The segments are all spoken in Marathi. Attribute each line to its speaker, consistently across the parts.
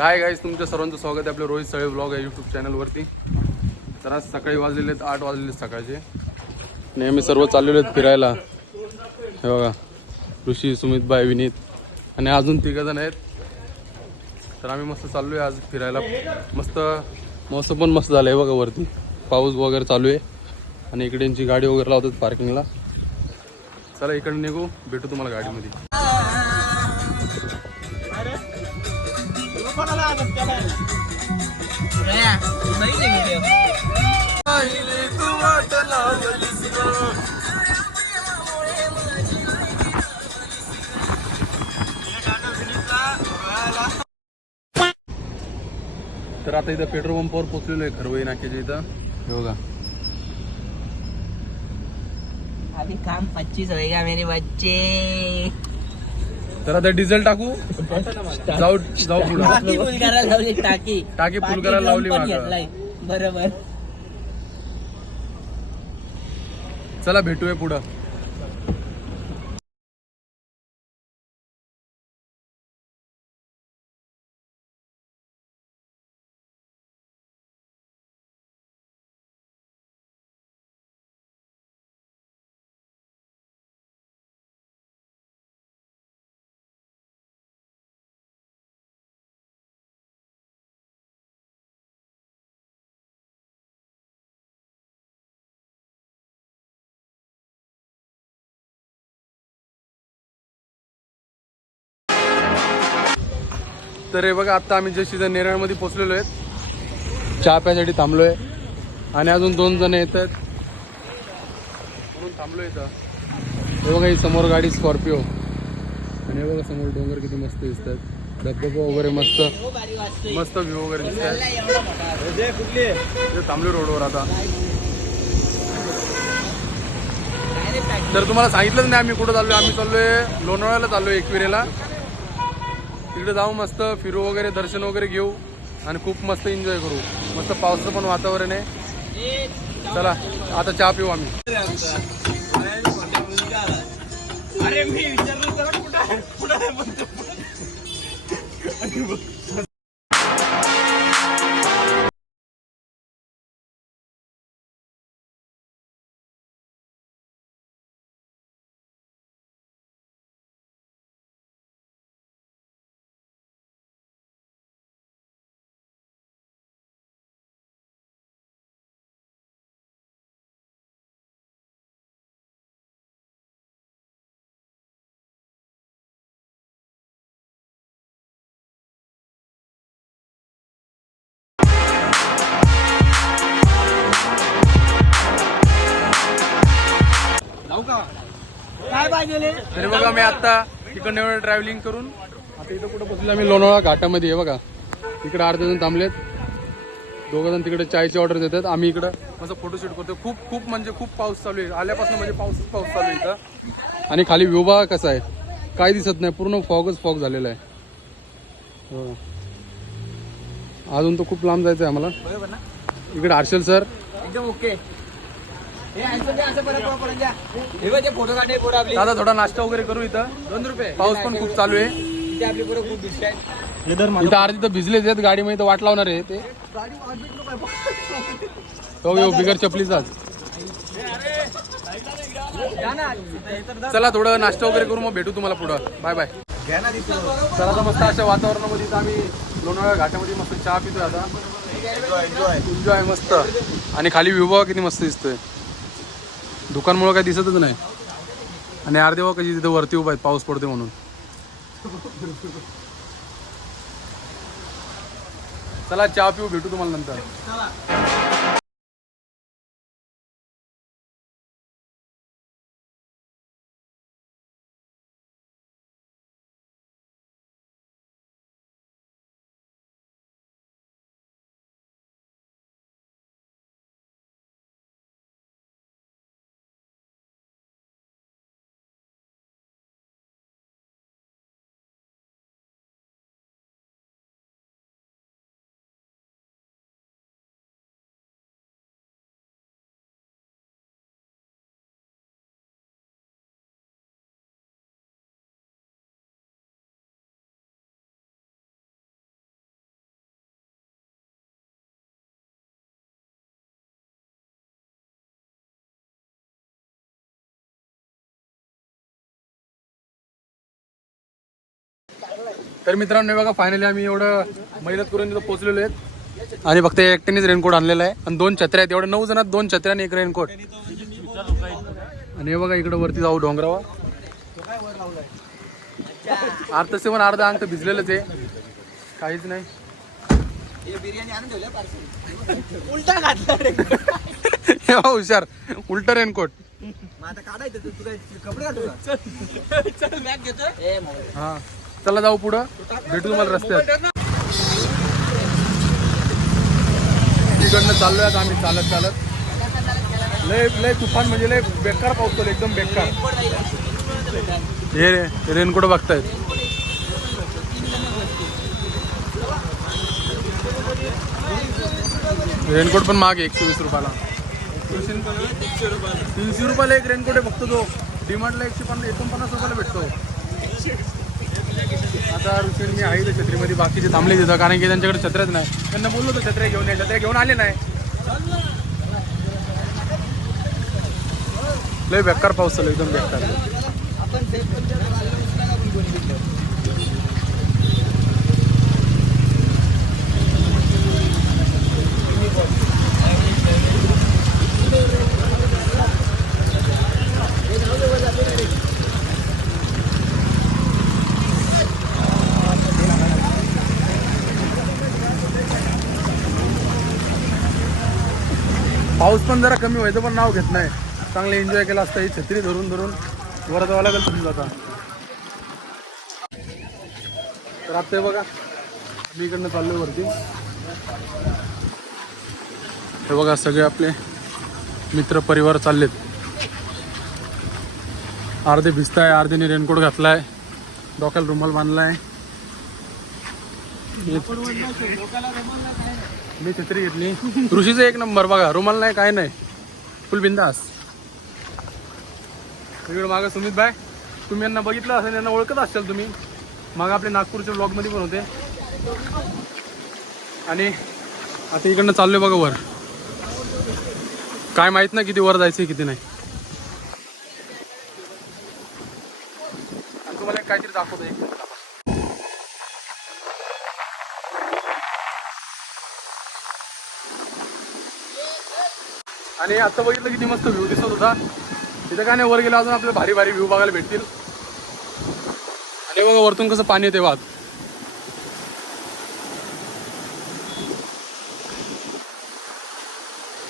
Speaker 1: तर हाय गाईज तुमच्या सर्वांचं स्वागत आहे आपल्या रोहित सळे ब्लॉग आहे यूट्यूब चॅनलवरती तर आज सकाळी वाजलेले आहेत आठ वाजलेले आहेत सकाळचे. नेहमी सर्व चाललेले आहेत फिरायला. हे बघा ऋषी सुमित बाय विनीत आणि अजून तिघजण आहेत. तर आम्ही मस्त चाललो आहे आज फिरायला. मस्त मस्त पण मस्त झालं आहे बघा वरती. पाऊस वगैरे चालू आहे. आणि इकडेंची गाडी वगैरे लावतात पार्किंगला चला इकडे निघू. भेटू तुम्हाला गाडीमध्ये. तर आता इथं पेट्रोल पंपावर पोचलेलो आहे खरवई नाक्याच्या इथं. हे बघा.
Speaker 2: अभी काम पच्चीस होएगा मेरे बच्चे?
Speaker 1: तर आता डिझेल टाकू. जाऊ जाऊ पुढं.
Speaker 2: टाकी फुल करायला लावली टाकी.
Speaker 1: टाकी
Speaker 2: पाठी
Speaker 1: करायला लावली
Speaker 2: ड्रम पण
Speaker 1: मागं.
Speaker 2: घेतलाय. बरोबर.
Speaker 1: चला भेटूया पुढं. तर हे बघा आता आम्ही जशी जर नेरळमध्ये पोचलेलो आहेत. चहा प्यासाठी थांबलोय. आणि अजून दोन जण येत आहेत म्हणून थांबलो इथं. हे बघा ही समोर गाडी स्कॉर्पिओ. आणि हे बघा समोर डोंगर किती मस्त दिसतात. धबधबा वगैरे मस्त. मस्त व्ह्यू वगैरे दिसत
Speaker 2: आहे एवढा
Speaker 1: रोडवर आता. तर तुम्हाला सांगितलंच नाही आम्ही कुठं चाललोय. आम्ही चाललोय लोणावळ्याला चाललोय एकविरेला. तिकडे जाऊ मस्त फिरू वगैरे दर्शन वगैरे घेऊ आणि खूप मस्त एन्जॉय करू. मस्त पावसाचं पण वातावरण आहे. चला आता चहा पिऊ आम्ही.
Speaker 2: अरे मी तर काय
Speaker 1: बघा मी आता तिकडनं एवढं ट्रॅव्हलिंग करून. आता इथं कुठं पोहोचलो आम्ही? लोणावळा घाटामध्ये आहे बघा. तिकडे अर्धे जण थांबलेत. दोघं जण तिकडे चायची ऑर्डर देतात. आम्ही इकडं मस्त फोटोशूट करतो खूप खूप म्हणजे खूप पाऊस चालू आहे. आल्यापासून म्हणजे पाऊसच पाऊस चालू आहे इथं. आणि खाली व्ह्यू बघा कसा आहे. काही दिसत नाही. पूर्ण फॉगच फॉग झालेला आहे. बघा. अजून तर खूप लांब जायचं आहे आम्हाला.
Speaker 2: बरोबर ना?
Speaker 1: इकडे हर्षल सर.
Speaker 2: एकदम ओके
Speaker 1: दादा थोडा नाश्ता वगैरे करू इथं.
Speaker 2: दोन रुपये.
Speaker 1: पाऊस पण खूप चालू आहे.
Speaker 2: इथे आपली पोरं खूप दिसत आहेत.
Speaker 1: इथं अर्धी तर भिजलेच आहेत गाडीमध्ये तर वाट लावणार आहे ते. हो बिगर चपलीचाच. चला थोडं नाश्ता वगैरे करू मग भेटू तुम्हाला पुढं. Bye bye. चला तर मस्त अशा वातावरणामध्ये इथं आम्ही लोणावळा घाटामध्ये मस्त चहा पितोय आता. एन्जॉय मस्त. आणि खाली बघा किती मस्त दिसतोय. दुकानमुळं काही दिसतच नाही. आणि अर्धे बघा कशी तिथे वरती उभा आहेत पाऊस पडते म्हणून. चला चहा पिऊ भेटू तुम्हाला नंतर. तर मित्रांनो बघा फायनली आम्ही एवढं मेहनत करून तिथं पोहोचलेलो आहेत. आणि फक्त एकट्यानेच रेनकोट आणलेला आहे. आणि दोन छत्र्या आहेत. एवढ्या नऊ जणात दोन छत्र्या आणि एक रेनकोट आणि हे बघा इकडे वरती जाऊ डोंगरावर. अर्ध पण अर्धा अंग तर भिजलेलंच आहे. काहीच नाही.
Speaker 2: हे बिर्याणी आणून ठेवल्या पार्सल उलटा घातला रे.
Speaker 1: हे बघा हुशार. उलट रेनकोट
Speaker 2: मग आता काढायचं तू तुला कपडे काढू का? चल बॅग घेतो ए मोबाईल
Speaker 1: हा. चला जाऊ पुढं. भेटू तुम्हाला रस्त्यात तिकडनं चाललोय आम्ही चालत चालत. लय लय तुफान म्हणजे लय बेकार पाऊस चालू एकदम बेकार. हे रे रेनकोट बघतायत? रेनकोट पण मागे एकशे वीस रुपयाला. तीनशे रुपयाला एक रेनकोट आहे फक्त तो. डिमांडला एकशे पन्नास एकोणपन्नास रुपयाला भेटतो. आता ऋषी मी आहे त्या छत्रीमध्ये बाकीचे थांबले तिथं कारण की त्यांच्याकडे छत्र्याच नाही. त्यांना बोललो तर छत्र्या घेऊन या छत्र्या घेऊन आले नाही. लय बेकार पाऊस चालू एकदम बेकार
Speaker 2: आपण सेफ पण जर आलं नसलं ना आपण कोणी घेतलं.
Speaker 1: पाऊस पण जरा कमी व्हायचं पण नाव घेत नाही. चांगले एन्जॉय केलं असतं ही छत्री धरून धरून वर जावं लागेल तुम्ही आता. तर आता बघा मी इकडनं चाललोय वरती. हे बघा सगळे आपले मित्र परिवार चाललेत. अर्धे भिजताय अर्धेने रेनकोट घातलाय डोक्याला रुमाल बांधलाय. मी छत्री घेतली. ऋषीचं एक नंबर बघा रुमाल नाही काय नाही. फुल बिंदास. तिकडे मागं सुमित भाई तुम्ही यांना बघितलं असेल यांना ओळखत असाल तुम्ही. मग आपले नागपूरच्या ब्लॉगमध्ये पण होते. आणि आता इकडनं चाललोय बघा वर. काय माहीत नाही किती वर जायचं किती नाही आणि तुम्हाला एक काहीतरी दाखवतो एक मिनिट थांबा. आणि आता बघितलं किती मस्त व्ह्यू दिसत होता. तिथं काय नाही वर गेला अजून आपल्याला भारी भारी व्ह्यू बघायला भेटतील. आणि बघा वरतून कसं पाणी येते वाद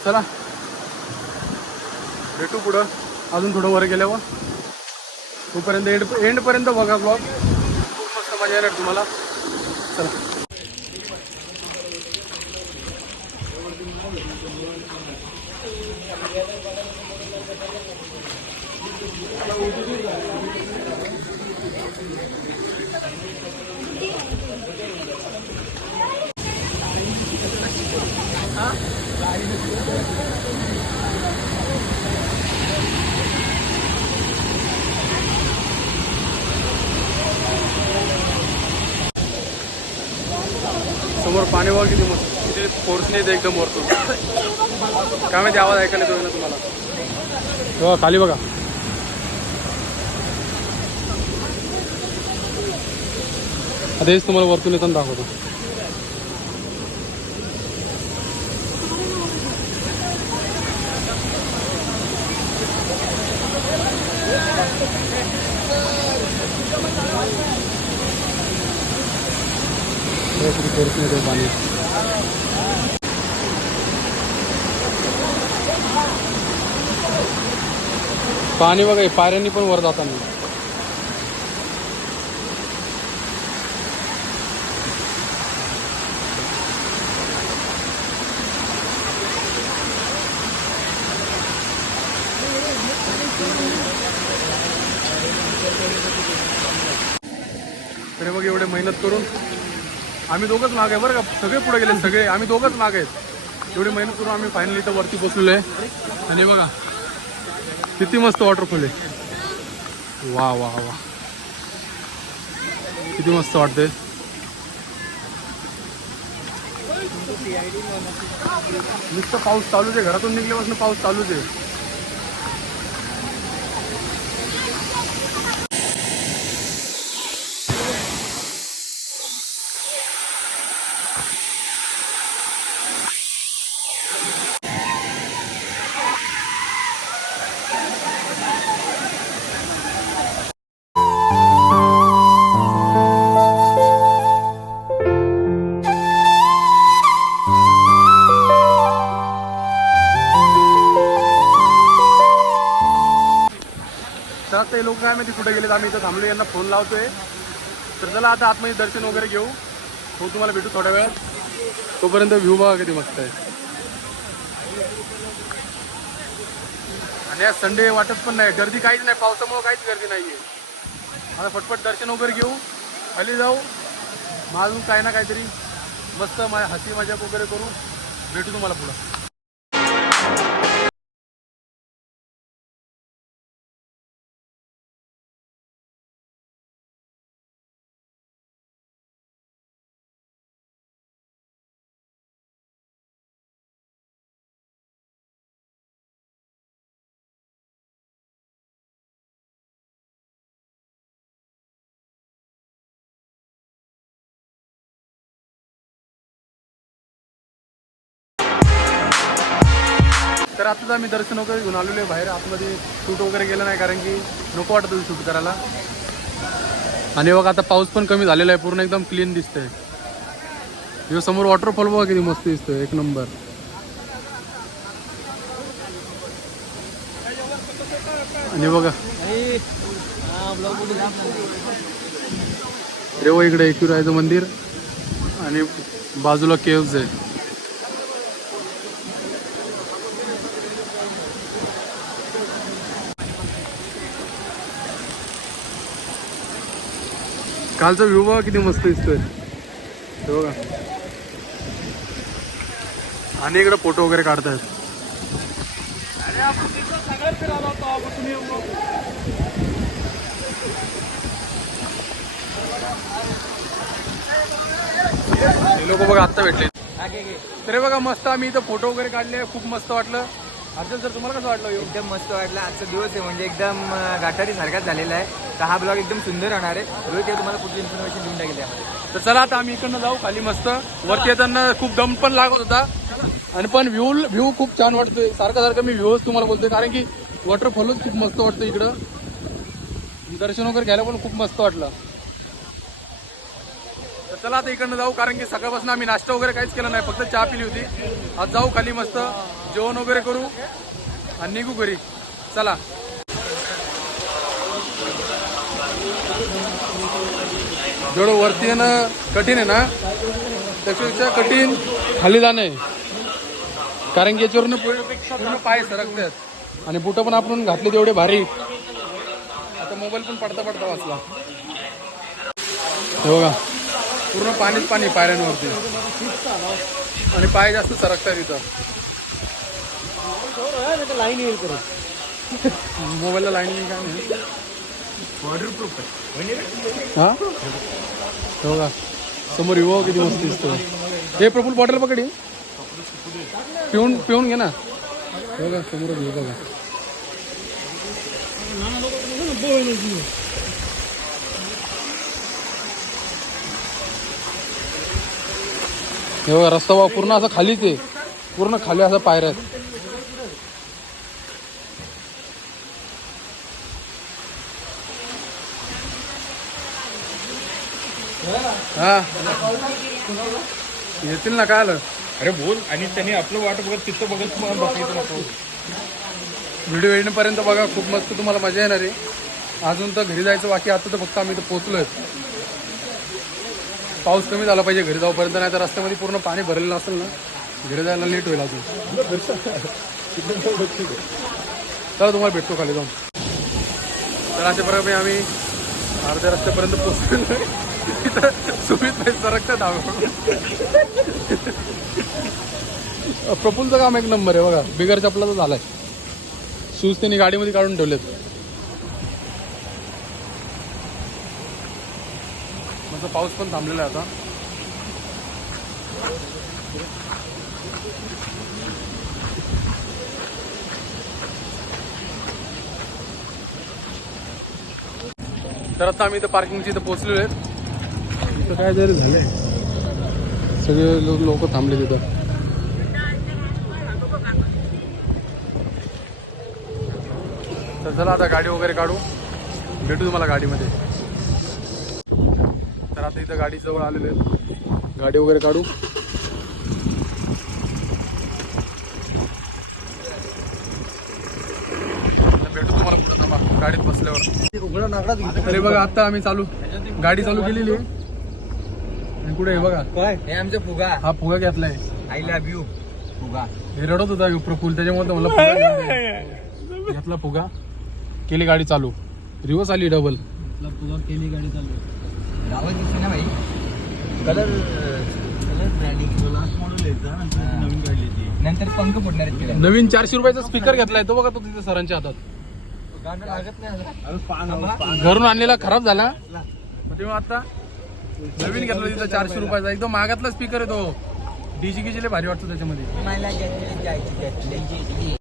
Speaker 1: चला. भेटू पुढं. अजून थोडं वर गेल्यावर. तोपर्यंत एंड एंडपर्यंत बघा ब्लॉग खूप मस्त मजा येणार तुम्हाला. चला. समोर पाणी बघा किती मस्त किती फोर्सने येते एकदम वरतून. काय माहिती आवाज ऐकायला येतो ना तुम्हाला? हो खाली बघा. आता हेच तुम्हाला वरतून येताना दाखवतो हे किती फोर्सने येते पाणी पाणी बघा पायऱ्यांनी पण वर जाताना. तरी बघ एवढे मेहनत करून आम्ही दोघंच माग आहे बरं का. सगळे पुढे गेले सगळे आम्ही दोघंच माग आहेत. एवढी मेहनत करून आम्ही फायनली इथं वरती पोचलेलो आहे. आणि बघा किती मस्त वॉटरफॉल आहे. वा वा वा. किती मस्त वाटतंय. नुसतं पाऊस चालूच आहे घरातून निघल्यापासून पाऊस चालूच आहे. काय माहिती कुठे गेलेत? आम्ही इथं थांबलो यांना फोन लावतोय. तर चला आता आतमध्ये दर्शन वगैरे घेऊ. हो तुम्हाला भेटू थोड्या वेळात. तोपर्यंत व्ह्यू बघा किती मस्त आहे. आणि आज संडे वाटत पण नाही. गर्दी काहीच नाही. पावसामुळे काहीच गर्दी नाहीये. आता फटफट दर्शन वगैरे घेऊ. खाली जाऊ. मग अजून काही ना काहीतरी मस्त मा हसी मजाक वगैरे करू. भेटू तुम्हाला पुढं. तर आताच आम्ही दर्शन वगैरे घेऊन आलेलो आहे बाहेर. आतमध्ये शूट वगैरे गेलं नाही कारण की नको वाटत होती शूट करायला. आणि बघा आता पाऊस पण कमी झालेला आहे. पूर्ण एकदम क्लीन दिसतंय. हे समोर वॉटरफॉल बघा किती मस्त दिसतोय. एक नंबर. आणि बघा. रेवा इकडे एकविरायचं मंदिर. आणि बाजूला केव्ज आहे कालचा व्ह्यू बघा किती मस्त दिसतोय. बघा. आणि इकडे फोटो वगैरे काढतायत. लोक बघा आत्ता भेटले तरी बघा मस्त आम्ही इथं फोटो वगैरे काढले खूप मस्त वाटलं. अर्जुन सर तुम्हाला कसं वाटलं?
Speaker 2: एकदम मस्त वाटला. आजचा दिवस आहे म्हणजे एकदम गाठारी सारखाच झालेला आहे. तर हा ब्लॉग एकदम सुंदर राहणार आहे. रोहित तुम्हाला पुढची इन्फॉर्मेशन देऊन टाकेल यामध्ये.
Speaker 1: तर चला आता आम्ही इकडनं जाऊ खाली मस्त. वरती येताना खूप दम पण लागत होता. आणि पण व्ह्यू व्ह्यू खूप छान वाटतोय. सारखं सारखं मी व्ह्यूच तुम्हाला बोलतोय कारण की वॉटरफॉलच खूप मस्त वाटतं इकडं. दर्शन वगैरे घ्यायला पण खूप मस्त वाटलं. चला आता इकडनं जाऊ कारण की सकाळपासून आम्ही नाश्ता वगैरे काहीच केला नाही फक्त चहा पिली होती. आज जाऊ खाली मस्त जेवण वगैरे करू आणि निघू घरी. चला. जेवढं वरती येणं कठीण आहे ना त्याच्यापेक्षा कठीण खाली जाणं आहे. कारण की याच्यावरून पूर्ण पाय सरकतात. आणि बुटं पण आपण घातले तेवढे भारी. आता मोबाईल पण पडता पडता वाचला. हे बघा. पूर्ण पाणीच पाणी पायऱ्यांवरती. आणि पाय जास्त सरकतात इथं.
Speaker 2: लाईन येईल
Speaker 1: मोबाईलला लाईन काय नाही हा? हो का? समोर युवा किती मस्त दिसतो हे प्रफुल बॉटल पकडी. पिऊन पिऊन घे ना. हो का? समोर घेऊ बघा. हे बघा रस्ता बघा पूर्ण असं खालीच आहे. पूर्ण खाली असं पायऱ्या आहेत. हा. येतील ना काय आलं?
Speaker 3: अरे बोल आणि त्यांनी आपलं वाट बघत तिथं बघत नको.
Speaker 1: व्हिडिओ येण्यापर्यंत बघा खूप मस्त तुम्हाला मजा येणार आहे. अजून तर घरी जायचं बाकी आता तर फक्त आम्ही इथं पोहोचलोय. पाऊस कमी झाला पाहिजे घरी जाऊपर्यंत नाही तर रस्त्यामध्ये पूर्ण पाणी भरलेलं असेल ना घरी जायला लेट होईल अजून. चला तुम्हाला भेटतो खाली जाऊन. तर अशा प्रकारे आम्ही अर्ध्या रस्त्यापर्यंत पोहोचलो सुमित सरकता धाव प्रफुलचं काम एक नंबर आहे बघा. बिगर चपलाचं झालाय. शूज त्यांनी गाडीमध्ये काढून ठेवलेत. माझा पाऊस पण थांबलेला आहे आता. तर आता आम्ही इथं पार्किंगची इथं पोहोचलेलो आहेत. इथं काय तरी झालंय. सगळे लोक लोक थांबले तिथं. तर चला आता गाडी वगैरे काढू. भेटू तुम्हाला गाडीमध्ये. आता इथं गाडी जवळ आलेले आहेत गाडी वगैरे काढू. भेटू तुम्हाला पुढे थांबा. गाडीत बसल्यावर. अरे बघा आता आम्ही चालू. गाडी चालू केलेली आहे. आणि कुठे आहे बघा.
Speaker 2: काय? हे आमचं फुगा.
Speaker 1: हा फुगा घेतलाय.
Speaker 2: आय लव्ह यू फुगा.
Speaker 1: हे रडत होता प्रफुल त्याच्यामुळे तर मला फुगा. घेतला फुगा. केली गाडी चालू. रिवर्स आली डबल
Speaker 2: दिसते ना भाई कलर नंतर पंख फुटणार आहेत तिला.
Speaker 1: नवीन चारशे रुपयाचा स्पीकर घेतलाय तो बघा तो तिथे सरांच्या हातात.
Speaker 2: गाणं लागत नाही आता.
Speaker 1: घरून आणलेला खराब झाला. मग तेव्हा आता नवीन घेतला तिथं चारशे रुपयाचा. एकदम महागातला स्पीकर आहे तो. डीजी गिजीले भारी वाटतो त्याच्यामध्ये.
Speaker 2: मला जायची, जायची, जायची.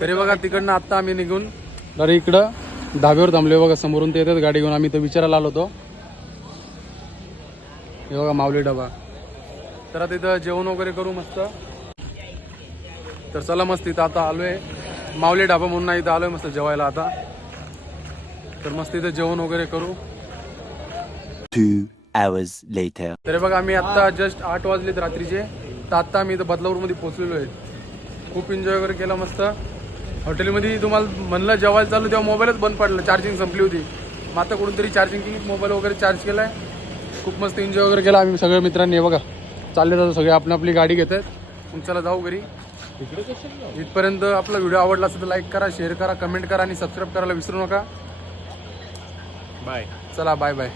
Speaker 1: तरी बघा तिकडनं आता आम्ही निघून अरे इकडं धाब्यावर थांबलोय बघा समोरून ते येतात गाडी घेऊन. आम्ही तर विचारायला आलो होतो. हे बघा माऊली डबा. तर आता इथं जेवण वगैरे करू मस्त. तर चला मस्त इथं आता आलोय. माऊली ढाबा म्हणून इथं आलोय मस्त जेवायला आता. तर मस्त इथं जेवण वगैरे करू. तरी बघा आम्ही आता जस्ट आठ वाजलेत रात्रीचे. तर आता आम्ही इथं बदलापूरमध्ये पोहोचलेलो आहे. खूप एन्जॉय वगैरे केला मस्त. हॉटेलमध्ये तुम्हाला म्हणलं जेवायला चालू तेव्हा मोबाईलच बंद पडला. चार्जिंग संपली होती. मग आता कुठून तरी चार्जिंग केली मोबाईल वगैरे चार्ज केलाय. खूप मस्त एन्जॉय वगैरे केला आम्ही सगळ्या मित्रांनी. बघा चालले जातो सगळे आपली आपली गाडी घेत आहेत. मग चला जाऊ घरी. इथपर्यंत आपला व्हिडिओ आवडला असेल तर लाईक करा शेअर करा कमेंट करा आणि सबस्क्राईब करायला विसरू नका.
Speaker 3: बाय
Speaker 1: चला बाय बाय